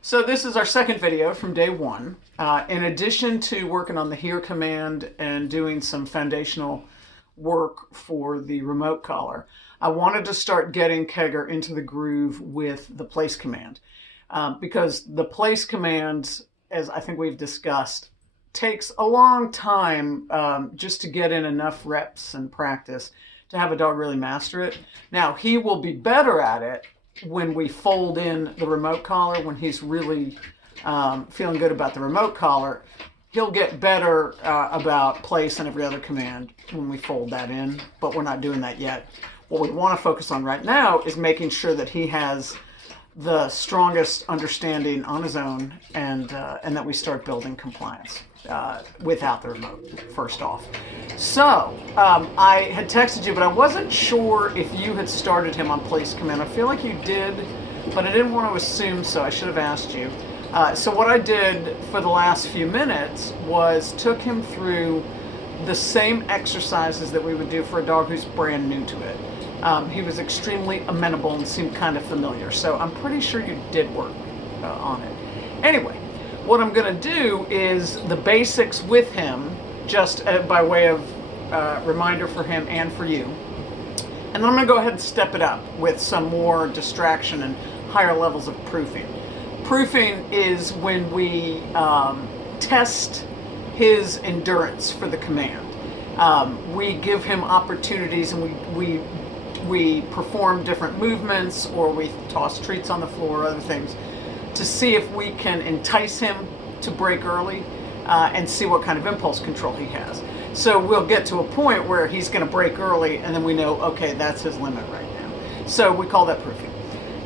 So this is our second video from day one. In addition to working on the here command and doing some foundational work for the remote collar, I wanted to start getting Kegger into the groove with the place command. Because the place command, as I think we've discussed, takes a long time just to get in enough reps and practice to have a dog really master it. Now, he will be better at it when we fold in the remote collar, when he's really feeling good about the remote collar. He'll get better about place and every other command when we fold that in, but we're not doing that yet. What we want to focus on right now is making sure that he has the strongest understanding on his own, and that we start building compliance without the remote, first off. So, I had texted you, but I wasn't sure if you had started him on place command. I feel like you did, but I didn't want to assume, so I should have asked you. So what I did for the last few minutes was took him through the same exercises that we would do for a dog who's brand new to it. He was extremely amenable and seemed kind of familiar, so I'm pretty sure you did work on it. Anyway, what I'm going to do is the basics with him, just by way of reminder for him and for you. And then I'm going to go ahead and step it up with some more distraction and higher levels of proofing. Proofing is when we test his endurance for the command. We give him opportunities, and we perform different movements, or we toss treats on the floor or other things to see if we can entice him to break early and see what kind of impulse control he has. So we'll get to a point where he's going to break early, and then we know, okay, that's his limit right now. So we call that proofing.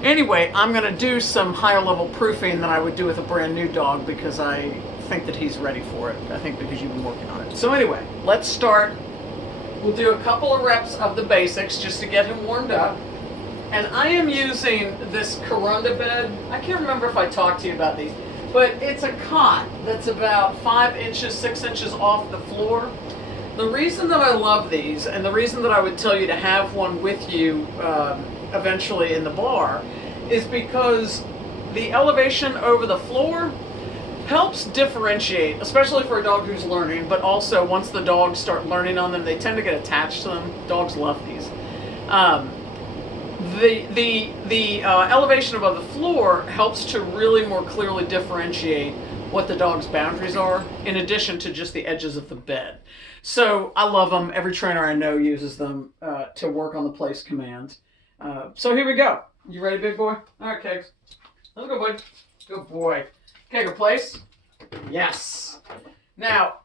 Anyway, I'm going to do some higher level proofing than I would do with a brand new dog, because I think that he's ready for it. I think because you've been working on it. So anyway, let's start. We'll do a couple of reps of the basics just to get him warmed up. And I am using this Corunda bed. I can't remember if I talked to you about these, but it's a cot that's about 5 inches, 6 inches off the floor. The reason that I love these, and the reason that I would tell you to have one with you eventually in the bar, is because the elevation over the floor helps differentiate, especially for a dog who's learning, but also once the dogs start learning on them, they tend to get attached to them. Dogs love these. The elevation above the floor helps to really more clearly differentiate what the dog's boundaries are, in addition to just the edges of the bed. So I love them. Every trainer I know uses them to work on the place command. So here we go. You ready, big boy? All right, Kegs. Let's go, boy. Good boy. Kegger Place? Yes. Now,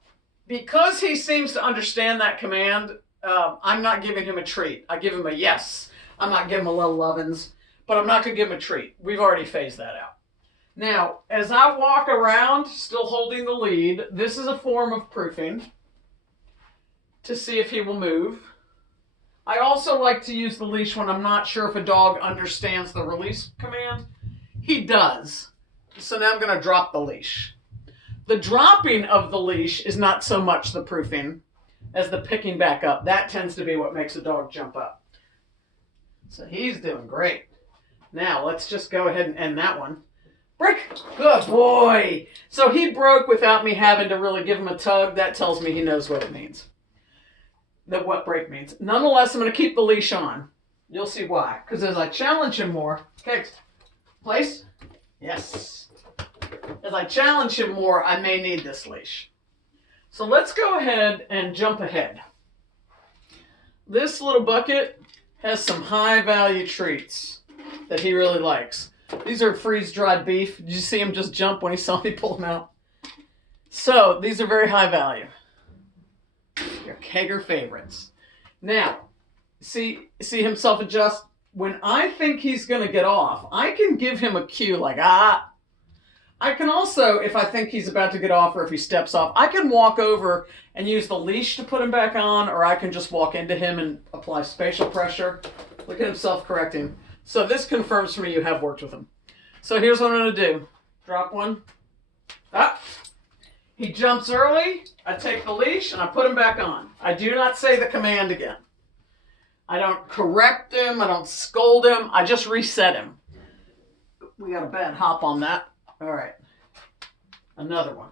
because he seems to understand that command, I'm not giving him a treat. I give him a yes. I'm not giving him a little lovin's, but I'm not going to give him a treat. We've already phased that out. Now, as I walk around, still holding the lead, this is a form of proofing to see if he will move. I also like to use the leash when I'm not sure if a dog understands the release command. He does. So now I'm going to drop the leash. The dropping of the leash is not so much the proofing as the picking back up. That tends to be what makes a dog jump up. So he's doing great. Now let's just go ahead and end that one. Break. Good boy. So he broke without me having to really give him a tug. That tells me he knows what it means. What break means. Nonetheless, I'm going to keep the leash on. You'll see why. Because as I challenge him more, okay, place. Yes. As I challenge him more, I may need this leash. So let's go ahead and jump ahead. This little bucket has some high value treats that he really likes. These are freeze-dried beef. Did you see him just jump when he saw me pull them out? So these are very high value. Your Kegger favorites. Now, see him self-adjust. When I think he's going to get off, I can give him a cue like, ah. I can also, if I think he's about to get off or if he steps off, I can walk over and use the leash to put him back on, or I can just walk into him and apply spatial pressure. Look at him self-correcting. So this confirms for me you have worked with him. So here's what I'm going to do. Drop one. Ah. He jumps early. I take the leash and I put him back on. I do not say the command again. I don't correct him. I don't scold him. I just reset him. We got a bad hop on that. All right. Another one.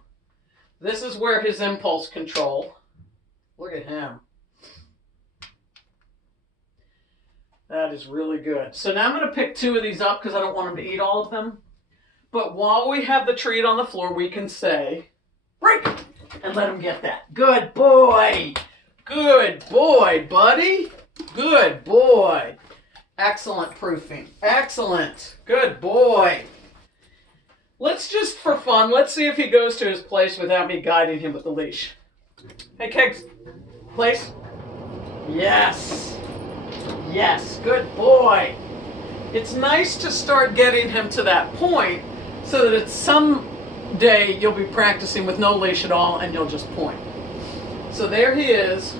This is where his impulse control. Look at him. That is really good. So now I'm going to pick 2 of these up because I don't want him to eat all of them. But while we have the treat on the floor, we can say, break, and let him get that. Good boy. Good boy, buddy. Good boy. Excellent proofing. Excellent. Good boy. Let's just, for fun, let's see if he goes to his place without me guiding him with the leash. Hey, Kegs. Place. Yes. Yes. Good boy. It's nice to start getting him to that point so that it's someday you'll be practicing with no leash at all and you'll just point. So there he is,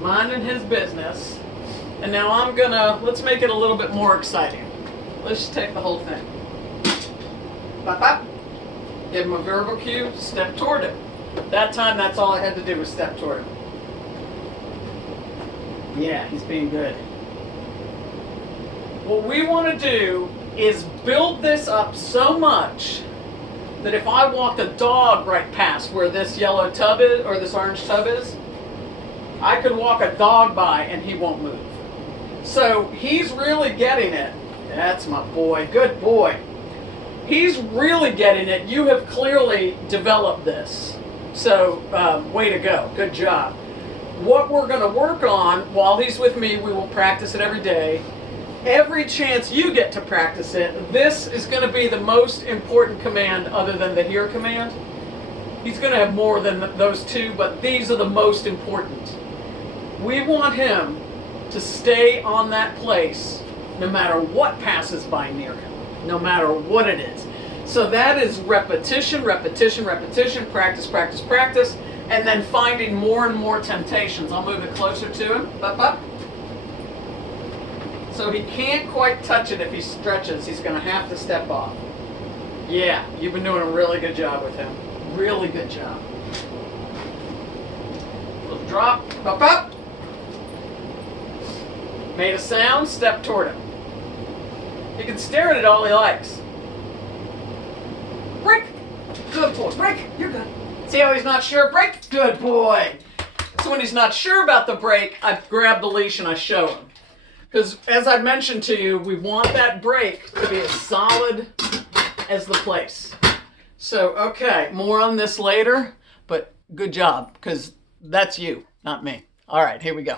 minding his business. And now I'm gonna, let's make it a little bit more exciting. Let's just take the whole thing. Bop, bop. Give him a verbal cue, step toward him. That time, that's all I had to do was step toward him. Yeah, he's being good. What we want to do is build this up so much that if I walk a dog right past where this yellow tub is, or this orange tub is, I could walk a dog by and he won't move. So he's really getting it. That's my boy. Good boy. He's really getting it. You have clearly developed this. So way to go. Good job. What we're going to work on while he's with me, we will practice it every day. Every chance you get to practice it, this is going to be the most important command other than the here command. He's going to have more than those 2, but these are the most important. We want him to stay on that place no matter what passes by near him, no matter what it is. So that is repetition, repetition, repetition, practice, practice, practice, and then finding more and more temptations. I'll move it closer to him. Up, up. So he can't quite touch it if he stretches. He's going to have to step off. Yeah, you've been doing a really good job with him. Really good job. Little drop. Up, up. Made a sound. Step toward him. He can stare at it all he likes. Break. Good boy. Break. You're good. See how he's not sure? Break. Good boy. So when he's not sure about the break, I grab the leash and I show him. Because as I mentioned to you, we want that break to be as solid as the place. So, okay, more on this later, but good job, because that's you, not me. All right, here we go.